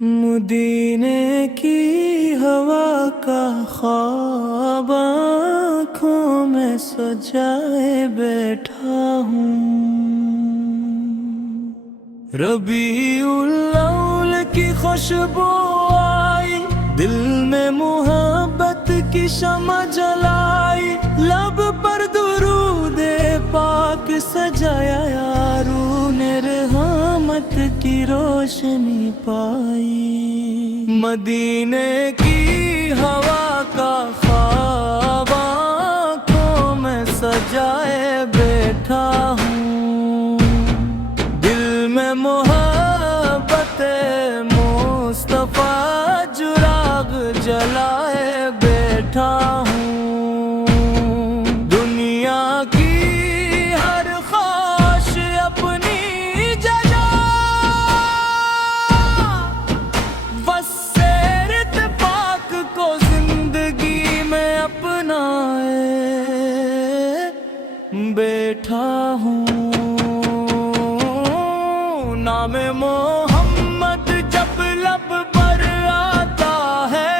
مدینے کی ہوا کا خواب آنکھوں میں سجائے بیٹھا ہوں۔ ربیع الاول کی خوشبو آئی، دل میں محبت کی شمع جلائی، لب پر درود پاک سجایا، یاروں نے رحمت کی روشنی پائی۔ مدینے کی ہوا کا خواب آنکھوں میں سجائے بیٹھا ہوں، دل میں محبت مصطفیٰ چراغ جلائے بیٹھا ہوں۔ دنیا کی ہر خواہش اپنی جگہ، بس سیرت پاک کو زندگی میں اپنائے بیٹھا ہوں۔ نام محمد جب لب پر آتا ہے،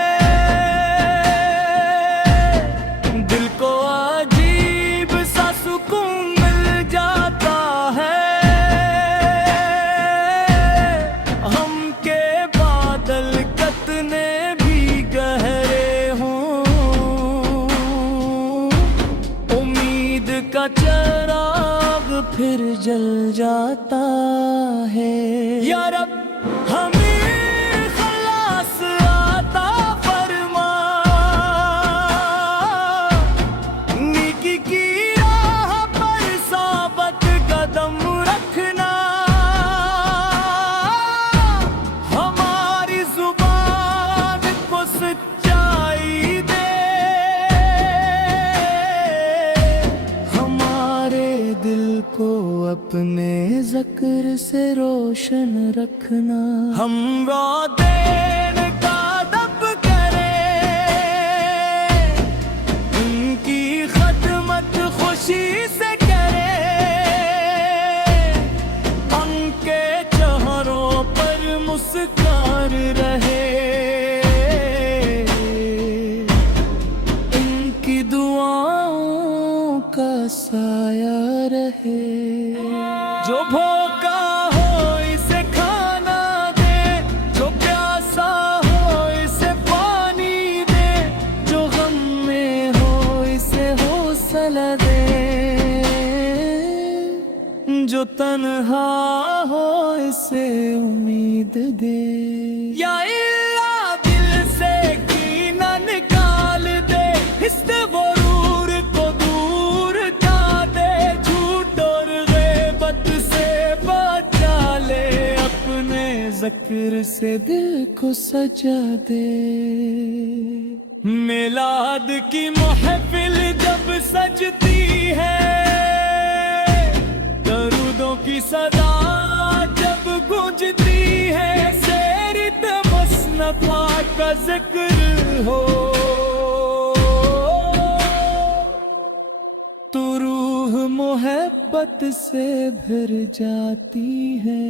دل کو عجیب سا سکون مل جاتا ہے۔ ہم کے بادل کتنے بھی گہرے ہوں، امید کا چراغ پھر جل جاتا ہے۔ یا رب ہمیں خلاص عطا فرما، نیکی کی راہ پر ثابت قدم رکھنا، ہماری زبان کو سچائی دے، ہمارے دل کو اپنے ذکر سے روشن رکھنا۔ ہم والدین کا ادب کریں، ان کی خدمت خوشی سے کریں، ان کے چہروں پر مسکار رہے، ان کی دعاؤں کا سایہ رہے۔ جو بھوکا ہو اسے کھانا دے، جو پیاسا ہو اسے پانی دے، جو غم میں ہو اسے حوصلہ دے، جو تنہا ہو اسے امید دے۔ یا اللہ دل سے کینہ نکال دے، حسد غرور کو دور جا دے، جھوٹ اور غیبت سے بچا لے، اپنے ذکر سے دل کو سجا دے۔ میلاد کی محفل جب سجتی ہے، درودوں کی صدا جب گونجتی ہے، سیرت مصطفیٰ کا ذکر ہو تو روح محبت سے بھر جاتی ہے۔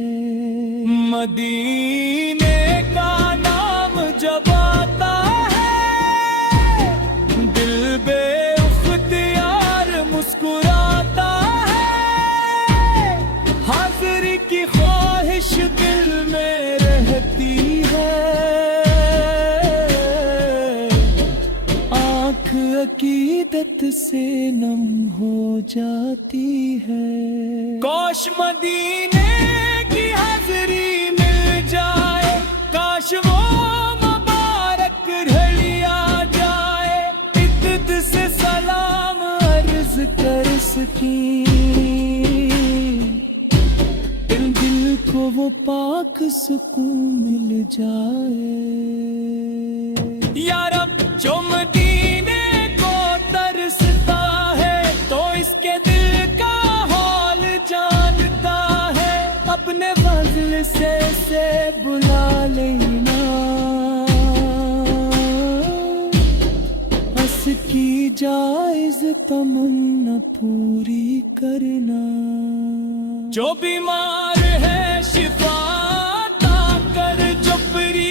مدینے کا نام جب آتا ہے، دل بے اختیار مسکراتا ہے، حاضری کی خواہش دل میں رہتی ہے، آنکھ عقیدت سے نم ہو جاتی ہے۔ کاش مدینے کی حاضری مل جائے، کاش وہ مبارک گھڑی آ جائے، عدت سے سلام عرض کر سکیں، دل کو وہ پاک سکون مل جائے۔ یا رب جو مدینے کو ترستا ہے، تو اس کے دل کا حال جانتا ہے، اپنے فضل سے بلا لینا، اس کی جائز تمنا پوری کرنا۔ جو بیمار ہے شفا عطا کر، جو فری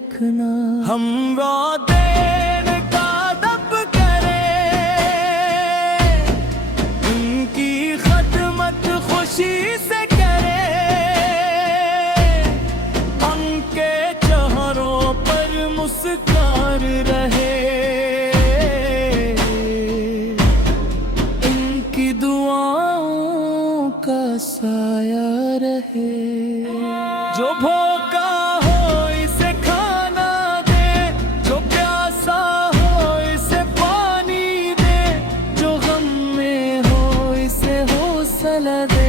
رکھنا، ہم دین کا دب کریں، ان کی خدمت خوشی سے کریں، ان کے چہروں پر مسکار رہے، ان کی دعاؤں کا سایہ رہے، جو بھوکا ہو اسے کھانا دے، جو پیاسا ہو اسے پانی دے، جو غم میں ہو اسے حوصلہ دے،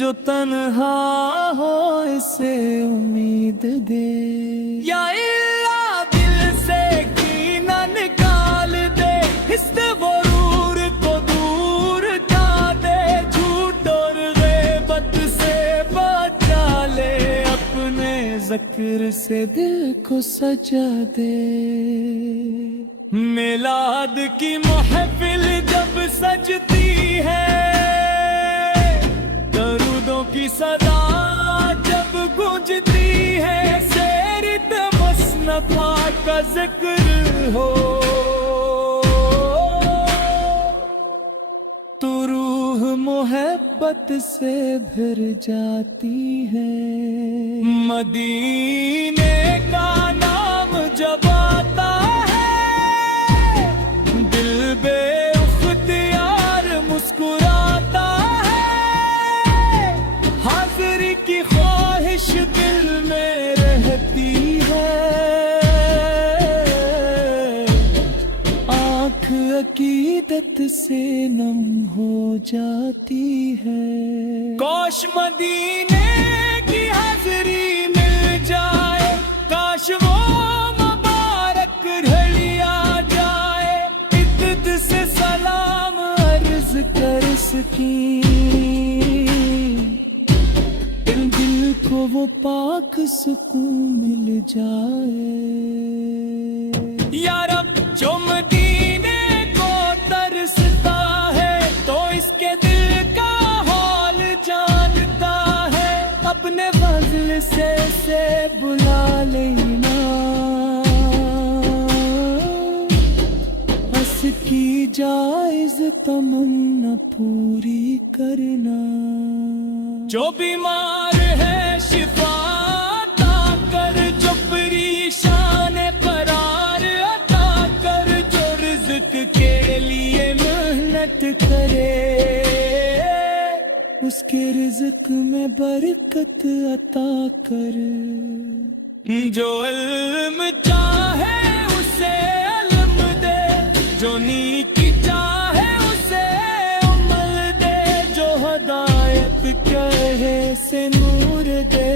جو تنہا ہو اسے امید دے، یا اللہ دل سے کینہ نکال دے، حسد غرور کو دور جا دے، جھوٹ اور غیبت سے بچا لے، اپنے ذکر سے دل کو سجا دے، میلاد کی محفل جب سجتی ہے، درودوں کی صدا جب گونجتی ہے، سیرت مصنفہ کا ذکر ہو، تو روح محبت سے بھر جاتی ہے، مدینے کا نام جب آتا ہے، دل بے اختیار مسکراتا ہے، حاضری کی خواہش دل میں رہتی ہے، آنکھ عقیدت سے نم ہو جاتی ہے، کاش مدینے کی حاضری مل جائے، کاش وہ مبارک گھڑی آ جائے، عدد سے سلام عرض کر سکیں، دل کو وہ پاک سکون مل جائے، یا رب جو مدینے کو ترستا ہے تو اس کے دل کا حال جانتا ہے، اپنے فضل سے بلا لینا، بس کی جائز تمنا پوری کرنا، جو بیمار ہے شفا عطا کر، جو پریشان قرار عطا کر، جو رزق کے لیے محنت کرے اس کے رزق میں برکت عطا کر، جو علم چاہے اسے علم دے، جو نیکی چاہے اسے عمل دے، جو ہدایت کہے سے نور دے،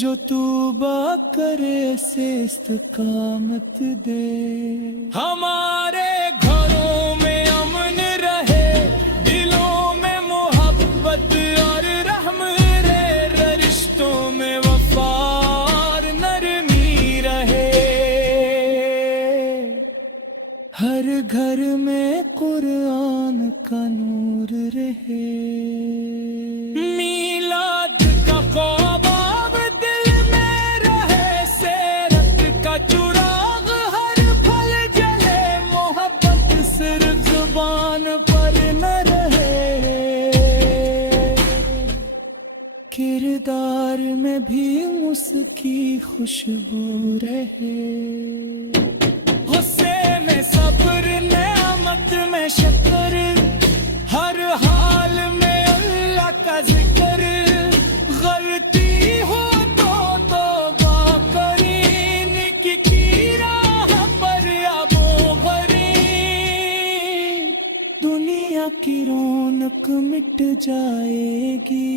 جو توبہ کرے سے استقامت دے، ہمارے گھروں میں امن رہے، دلوں میں محبت اور رحم رہے، رشتوں میں وفا اور نرمی رہے، ہر گھر میں قرآن کا نور رہے، میلاد کا خواب اب دل میں رہے، سیرت کا چراغ ہر پھل جلے، محبت صرف زبان پر نہ رہے، کردار میں بھی اس کی خوشبو رہے، غصے میں صبر، نعمت میں شکر، ہر حال میں اللہ کا ذکر، غلطی ہو تو توبہ کریں، نیکی کی راہ پر ابو غریں، دنیا کی رونق مٹ جائے گی،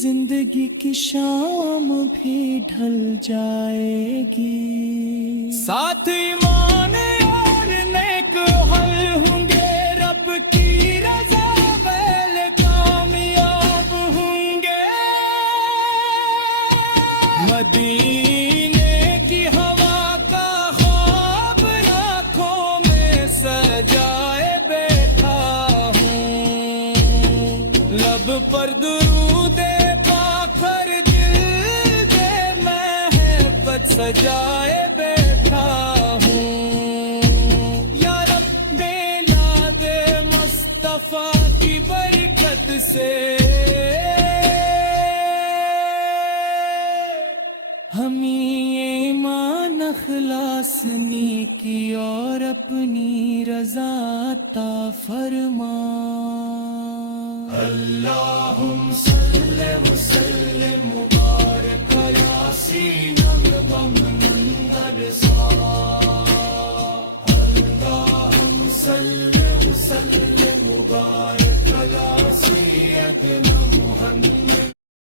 زندگی کی شام بھی ڈھل جائے گی، ساتھ ایمان اور نیک حل ہوں گے، رب کی رضا ویل کامیاب ہوں گے، مدینے کی ہوا کا خواب آنکھوں میں سجائے بیٹھا ہوں، درود پاخر جلد محبت سجائے بیٹھا ہوں یا رب میلاد مصطفیٰ کی برکت سے ہمیں ایمان اخلاص نیکی اور اپنی رضا عطا فرما